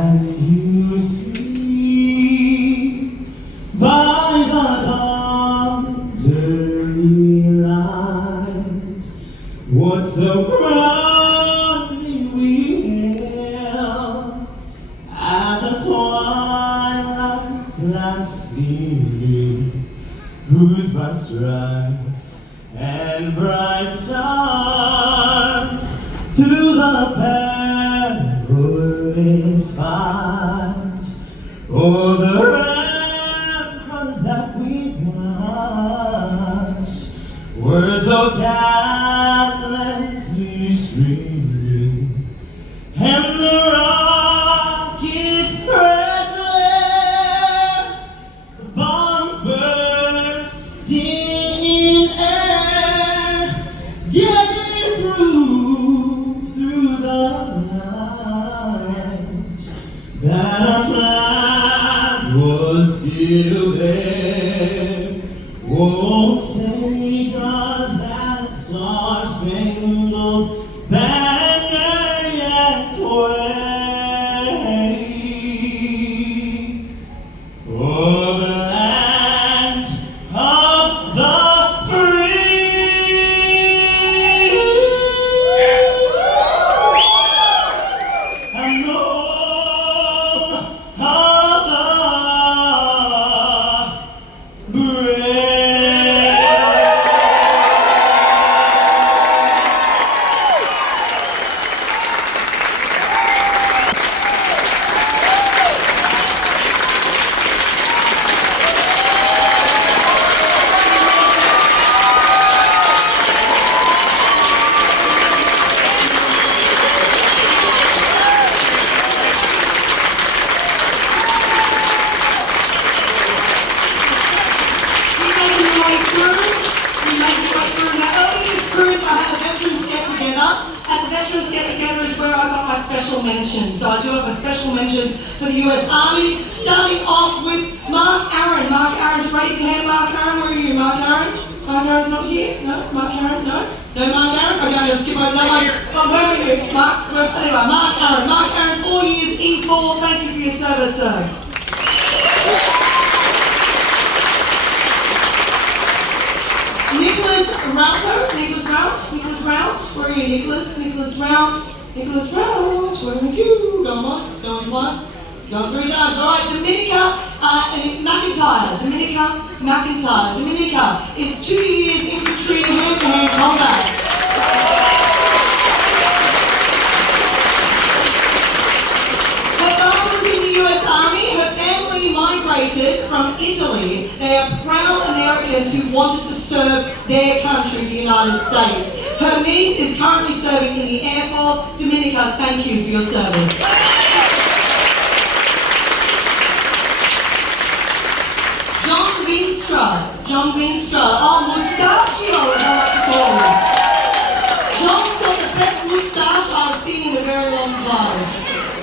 And you see by the dawn's early light what so proudly we hailed at the twilight's last gleaming, whose bright stripes and bright stars through the perilous fight o'er the ramparts that we watched were so gallantly streaming, and the rockets spread glare, the bombs bursting in air, getting through the night, that our flag was still there. Oh, say does that star-spangled banner yet wave o'er the land of the free and home of the brave. Special mentions. So I do have a special mentions for the US Army, starting off with Mark Aaron. Mark Aaron's raising hand. Mark Aaron, where are you? Mark Aaron? Mark Aaron's not here? No? Mark Aaron? No? No Mark Aaron? Okay, I'm going to skip over that one. Oh, where are you? Mark, anyway, Mark Aaron. Mark Aaron, 4 years, E4. Thank you for your service, sir. Nicholas Router. Nicholas Rout. Where are you, Nicholas? Nicholas Rout, where are you? Going once, going twice, going 3 times. All right, Dominica McIntyre. Dominica is 2 years infantry hand-to-hand combat. Her father was in the US Army. Her family migrated from Italy. They are proud Americans who wanted to serve their country, the United States. Her niece is currently serving in the Air Force. Dominica, thank you for your service. John Veenstra. Oh, mustachio, as I like to call him. John's got the best moustache I've seen in a very long time.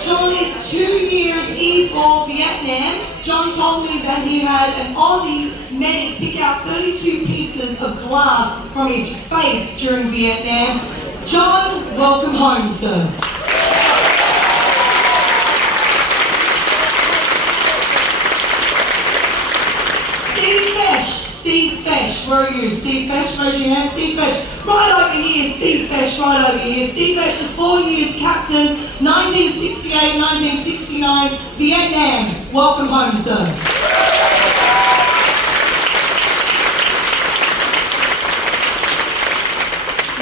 John is 2 years E4 Vietnam. John told me that he had an Aussie medic pick out 32 pieces of glass from his face during Vietnam. John, welcome home, sir. Steve Fesh, where are you? Steve Fesh, raise your hand. Steve Fesh, right over here. Steve Fesh, right over here. Steve Fesh is 4 years captain, 1968, 1969, Vietnam. Welcome home, sir.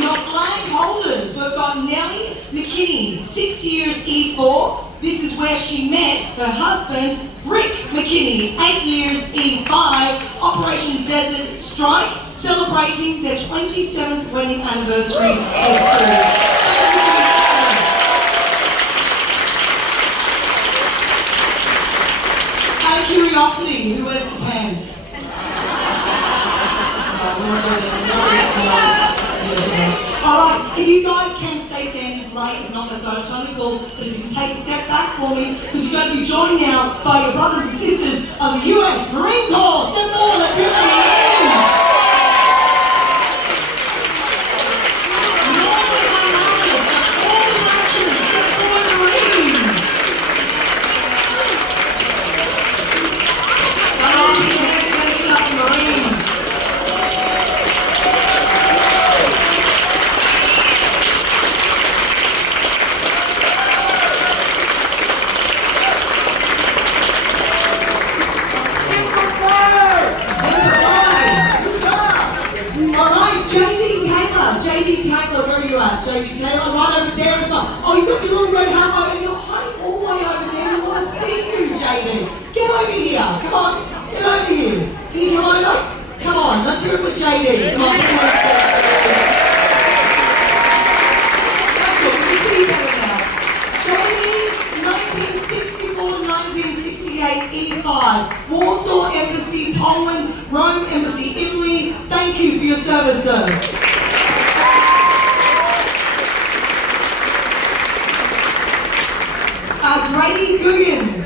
Your flag holders, we've got Nellie McKinney, 6 years E4. This is where she met her husband, Rick McKinney, 8 years E5, Operation Desert Strike, celebrating their 27th wedding anniversary of career. Out of curiosity, who wears the pants? Alright, if you guys can stay standing, great. If not, that's totally cool. But if you can take a step back for me, because you're going to be joined now by your brothers and sisters of the US Marine Corps. Step forward, let's hear it for you. 1998-E5, Warsaw Embassy, Poland, Rome Embassy, Italy. Thank you for your service, sir. Grady Googans,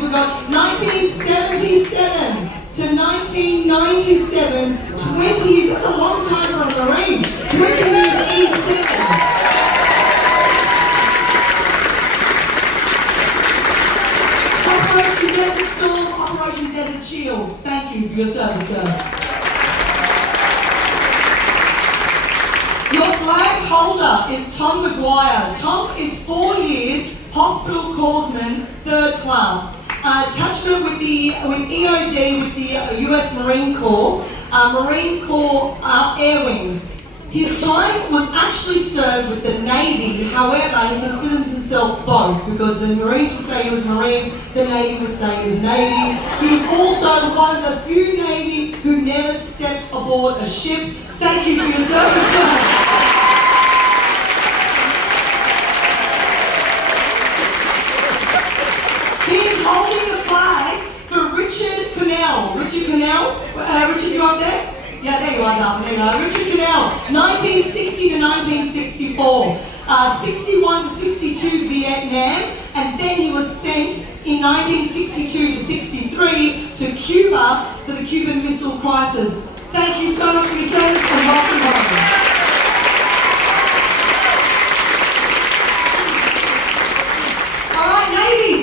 we've got 1977 to 1997, 20 years, that's a long time for a Marine, 20 years E7. Operation Desert Storm, Operation Desert Shield, thank you for your service, sir. Your flag holder is Tom McGuire. Tom is 4 years Hospital Corpsman, 3rd class. Attachment with EOD with the US Marine Corps, Air Wings. His time was actually served with the Navy, however, he considers himself both, because the Marines would say he was Marines, the Navy would say he was Navy. He's also one of the few Navy who never stepped aboard a ship. Thank you for your service, sir. Holding the flag for Richard Connell. Richard, you up there? Yeah, there you are, Darth. There you go. Richard Connell, 1960 to 1964. 61 to 62 Vietnam, and then he was sent in 1962 to 63 to Cuba for the Cuban Missile Crisis. Thank you so much for your service and welcome home.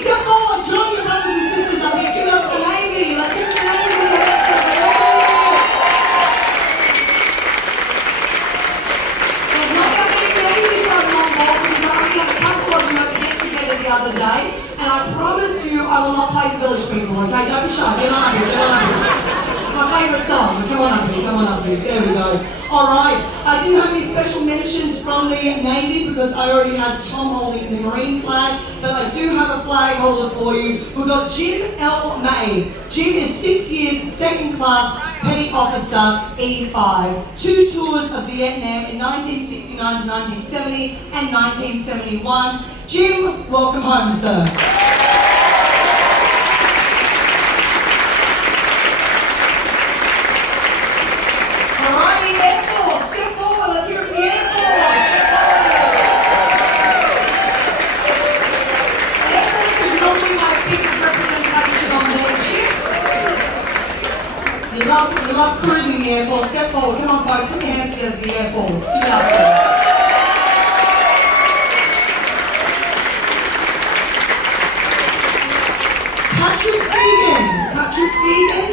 Step forward, join your brothers and sisters up here. Give it up for the Navy. Let's hear the Navy. There's not that many Navies going on board, because we only had a couple of them at the get together the other day, and I promise you I will not play the Village People, okay? Don't be shy. Get on up here. It's my favourite song. Come on up here. There we go. Alright, I didn't have any special mentions from the Navy because I already had Tom holding the Marine flag, but I do have a flag holder for you. We've got Jim L. May. Jim is 6 years, 2nd class, Petty Officer, E5. 2 tours of Vietnam in 1969 to 1970 and 1971. Jim, welcome home, sir. You love cruising the Air Force. Step forward. Come on, folks. Put your hands together for the Air Force. Give it up. Patrick Fegan.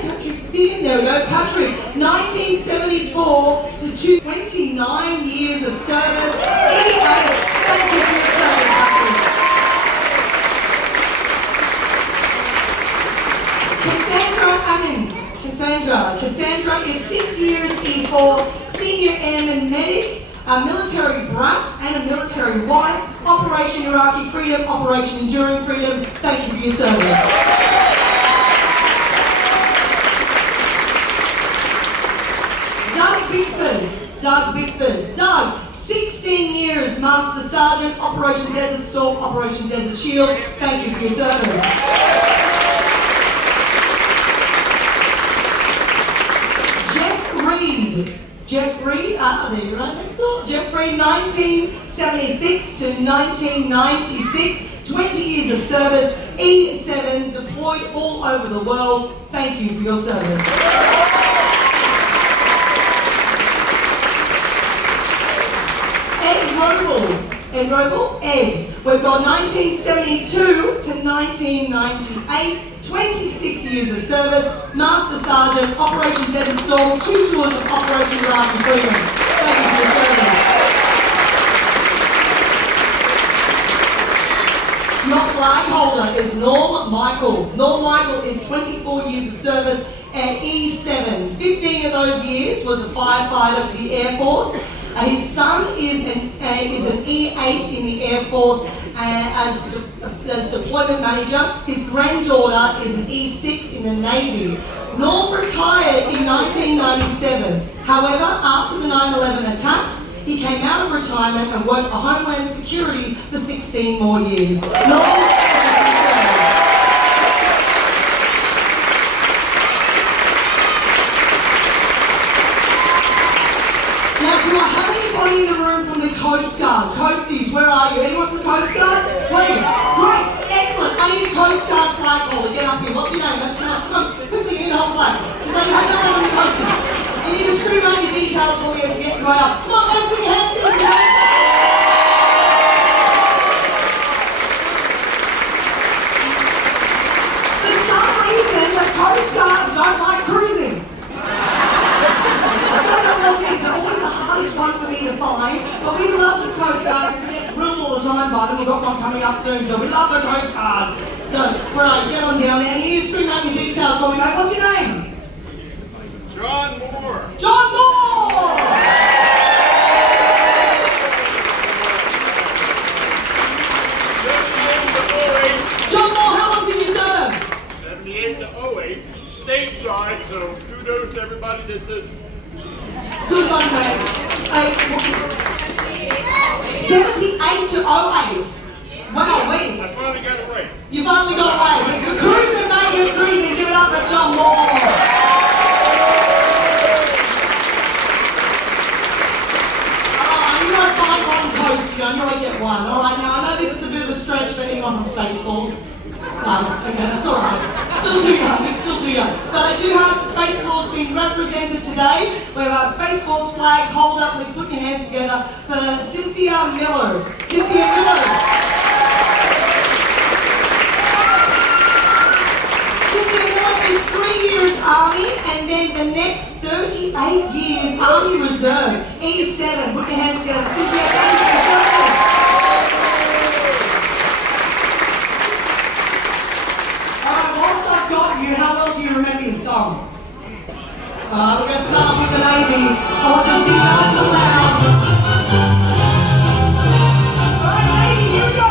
There we go. Patrick, 1974 to 29 years of service. Anyway, thank you for your service, Patrick. Cassandra Ammons. Cassandra is 6 years E4, Senior Airman Medic, a military brat and a military wife, Operation Iraqi Freedom, Operation Enduring Freedom. Thank you for your service. Doug Bickford. Doug, 16 years Master Sergeant, Operation Desert Storm, Operation Desert Shield. Thank you for your service. Jeff Reed, there you are next door. Jeff Reed, 1976 to 1996, 20 years of service, E7, deployed all over the world. Thank you for your service. Ed Roble, we've got 1972 to 1998, 26 years of service, Master Sergeant, Operation Desert Storm, 2 tours of Operation Iraqi Freedom. Thank you for your service. Your flag holder is Norm Michael. Norm Michael is 24 years of service at E7. 15 of those years was a firefighter for the Air Force. His son is an E8 in the Air Force as deployment manager. His granddaughter is an E6 in the Navy. Norm retired in 1997. However, after the 9/11 attacks, he came out of retirement and worked for Homeland Security for 16 more years. Norm, flag holder, get up here. What's your name? Let's come on. Quickly, you need to hold flag. Because you have no one on your coaster. You need to scream out your details for me as you get your way up. Come on, man, put your hands together. For some reason, the Coast Guard don't like cruising. I don't know what it is. They're always the hardest one for me to find. But we love the Coast Guard. We get drilled all the time by them. We've got one coming up soon, so we love the Coast Guard. So, right, get on down there. You need to scream out your details for me, mate. What's your name? John Moore. John Moore! John Moore, how long did you serve? 78 to 08, stateside, so kudos to everybody that did. Good one, mate. 78 to 08. Wow, I finally got it right. you finally got away. You're cruising, mate, you're cruising. Give it up for John Moore. You might find one coast, you might get one. Alright, now I know this is a bit of a stretch for anyone from Spaceballs. Okay, that's alright. Still too young, it's still too young. But I do have Spaceballs being represented today. We have our Spaceballs flag, hold up, let's put your hands together for Cynthia Miller. Cynthia Miller. Cynthia Miller is 3 years Army, and then the next 38 years Army Reserve. E7, put your hands together. Cynthia, thank you for your service. Alright, whilst I've got you, how well do you remember your song? We're going to start with the Navy. I want you to sing nice and loud. Alright, Navy, here we go.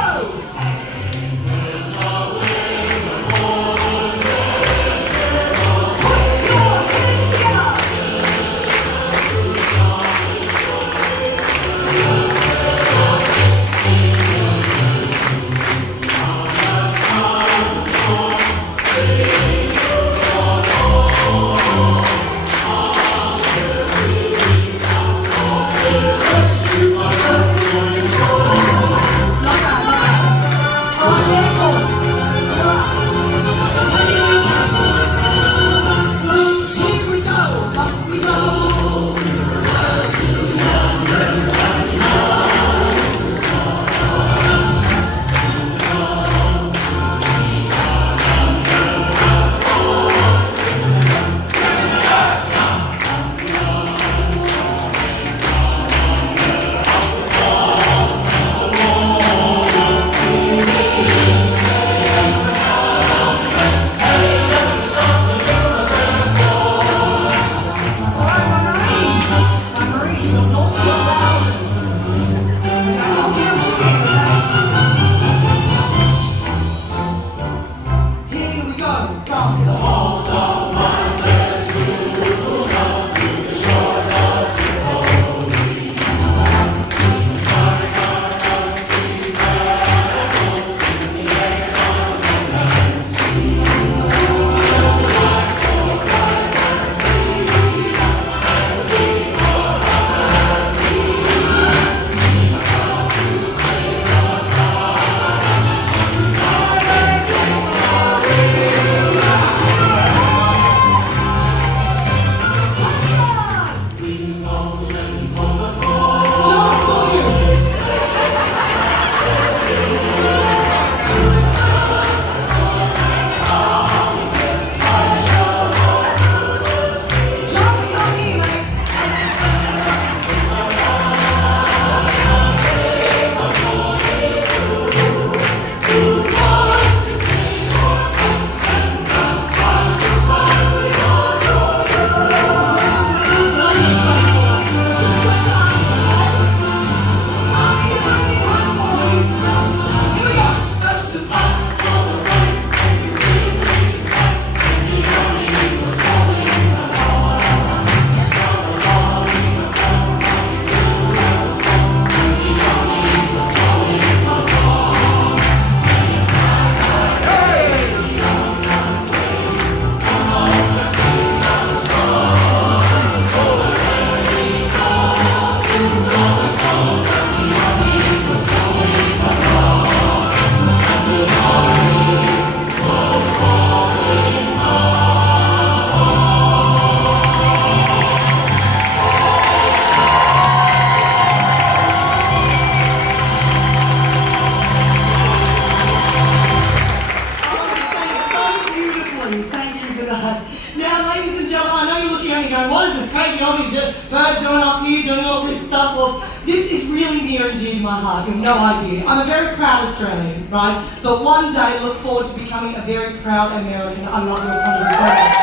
dear to my heart. You have no idea. I'm a very proud Australian, right? But one day look forward to becoming a very proud American. I love your country so much.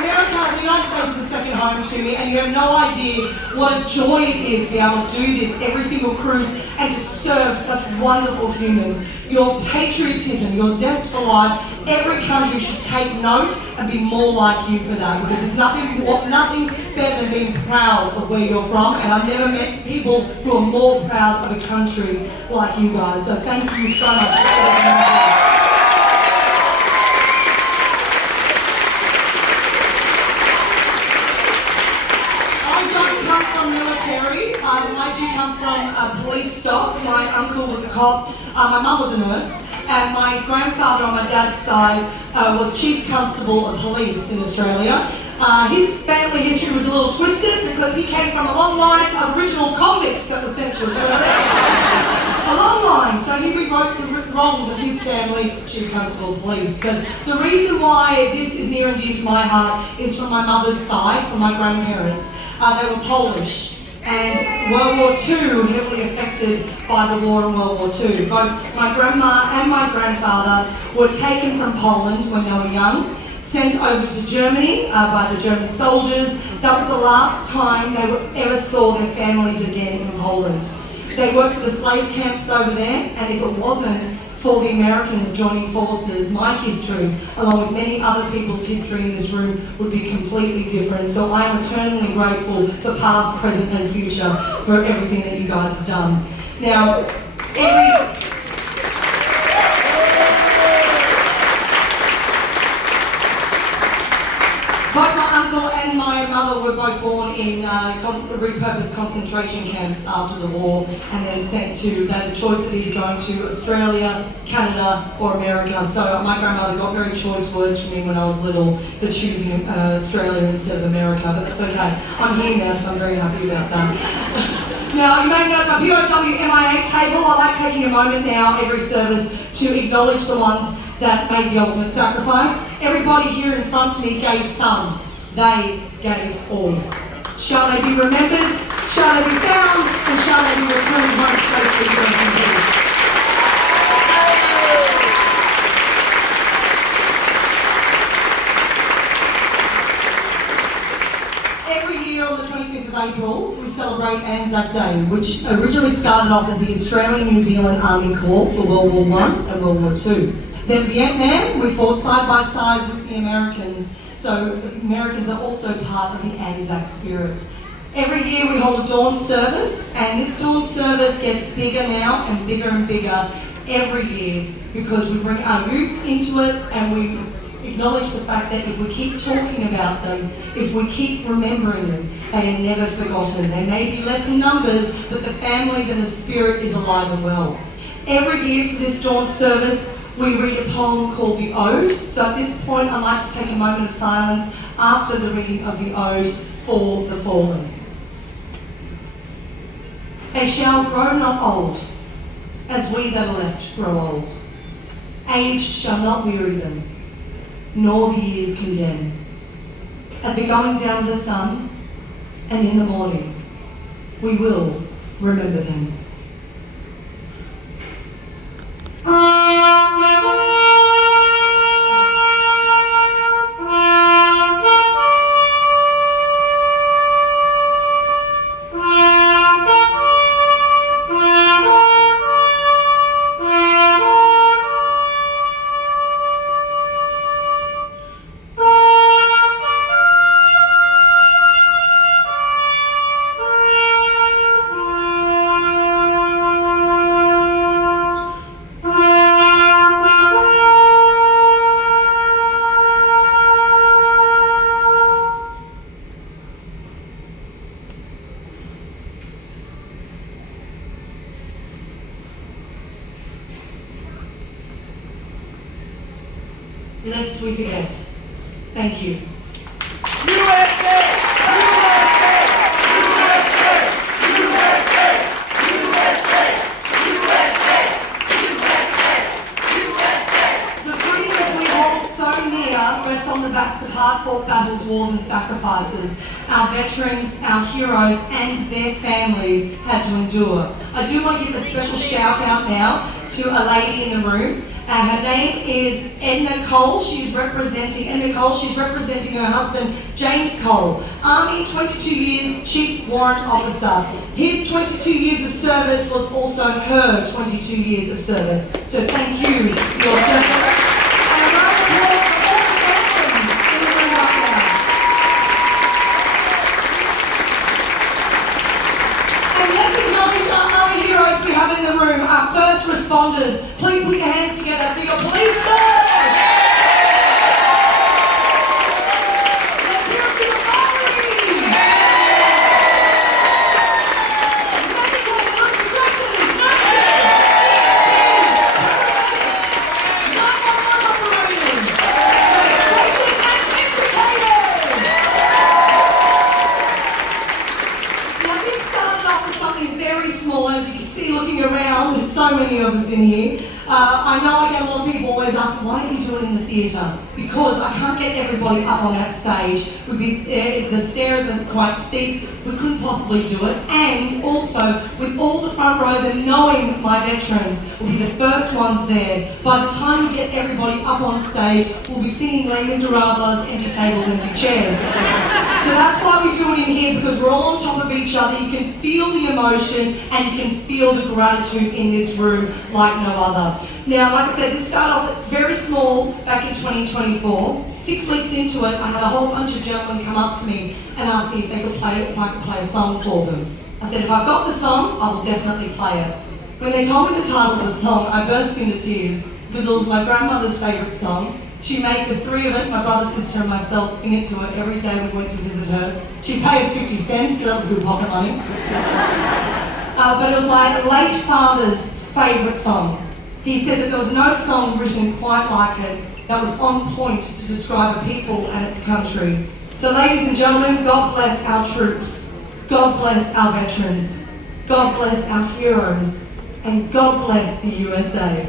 America, the United States is a second home to me, and you have no idea what a joy it is to be able to do this every single cruise and to serve such wonderful humans. Your patriotism, your zest for life, every country should take note and be more like you for that, because there's nothing better than being proud of where you're from, and I've never met people who are more proud of a country like you guys. So thank you so much for that. I do come from a police stock. My uncle was a cop, my mum was a nurse, and my grandfather on my dad's side was chief constable of police in Australia. His family history was a little twisted because he came from a long line of original convicts that were sent to Australia. A long line, so he rewrote the wrongs of his family, chief constable of police. But the reason why this is near and dear to my heart is from my mother's side, from my grandparents. They were Polish. And World War II heavily affected by the war in World War II. Both my grandma and my grandfather were taken from Poland when they were young, sent over to Germany by the German soldiers. That was the last time they ever saw their families again in Poland. They worked for the slave camps over there, and if it wasn't for the Americans joining forces, my history, along with many other people's history in this room, would be completely different. So I am eternally grateful for past, present and future for everything that you guys have done. Now, both my uncle and my mother were both born in repurposed concentration camps after the war, and then sent to, they had the choice of either going to Australia, Canada or America. So my grandmother got very choice words from me when I was little for choosing Australia instead of America, but that's okay. I'm here now, so I'm very happy about that. Now, you may notice my POWMIA table. I like taking a moment now every service to acknowledge the ones that made the ultimate sacrifice. Everybody here in front of me gave some. They gave all. Shall they be remembered? Shall they be found? And shall they be returned home safely to us in peace? Every year on the 25th of April, we celebrate Anzac Day, which originally started off as the Australian-New Zealand Army Corps for World War I and World War II. Then Vietnam, we fought side by side with the Americans, so Americans are also part of the Anzac spirit. Every year we hold a dawn service, and this dawn service gets bigger now and bigger every year, because we bring our youth into it and we acknowledge the fact that if we keep talking about them, if we keep remembering them, they are never forgotten. They may be less in numbers, but the families and the spirit is alive and well. Every year for this dawn service, we read a poem called The Ode. So at this point, I'd like to take a moment of silence after the reading of the Ode for the fallen. They shall grow not old, as we that are left grow old. Age shall not weary them, nor the years condemn. At the going down of the sun, and in the morning, we will remember them. Lest we forget. Thank you. USA! USA! USA! USA! USA! USA! USA! The freedoms we hold so near rest on the backs of hard-fought battles, wars and sacrifices. sacrifices our veterans, our heroes and their families had to endure. I do want to give a special shout out now to a lady in the room. Her name is Edna Cole. She's representing her husband, James Cole. Army, 22 years, Chief Warrant Officer. His 22 years of service was also her 22 years of service. So thank you for your service. And a round of applause for all the veterans in the room right now. And let's acknowledge our other heroes we have in the room, our first responders. Please put your hands together for your police force. Let's hear it for the Marines. Medical undergraduates, nurses, paramedics, 911 operators, medication and educators. Now this started off with something very small, as you can see looking around, there's so many of us in here. I know I get a lot of people always ask, why do you do it in the theatre? Because I can't get everybody up on that stage. The stairs are quite steep, we couldn't possibly do it. And also, with all the front rows and knowing my veterans will be the first ones there, by the time we get everybody up on stage, we'll be singing Les Miserables, empty tables, empty chairs. So that's why we do it in here, because we're all on top of each other. You can feel the emotion and you can feel the gratitude in this room like no other. Now, like I said, this started off very small back in 2024. 6 weeks into it, I had a whole bunch of gentlemen come up to me and ask me if I could play a song for them. I said, if I've got the song, I will definitely play it. When they told me the title of the song, I burst into tears because it was my grandmother's favourite song. She made the three of us, my brother, sister and myself, sing it to her every day we went to visit her. She'd pay us 50 cents, so that was good pocket money. But it was my late father's favourite song. He said that there was no song written quite like it that was on point to describe a people and its country. So ladies and gentlemen, God bless our troops. God bless our veterans. God bless our heroes. And God bless the USA.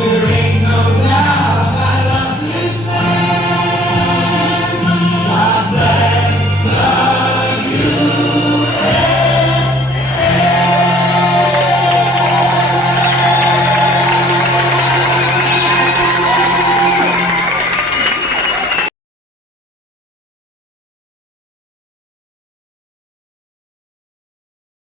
There ain't no doubt.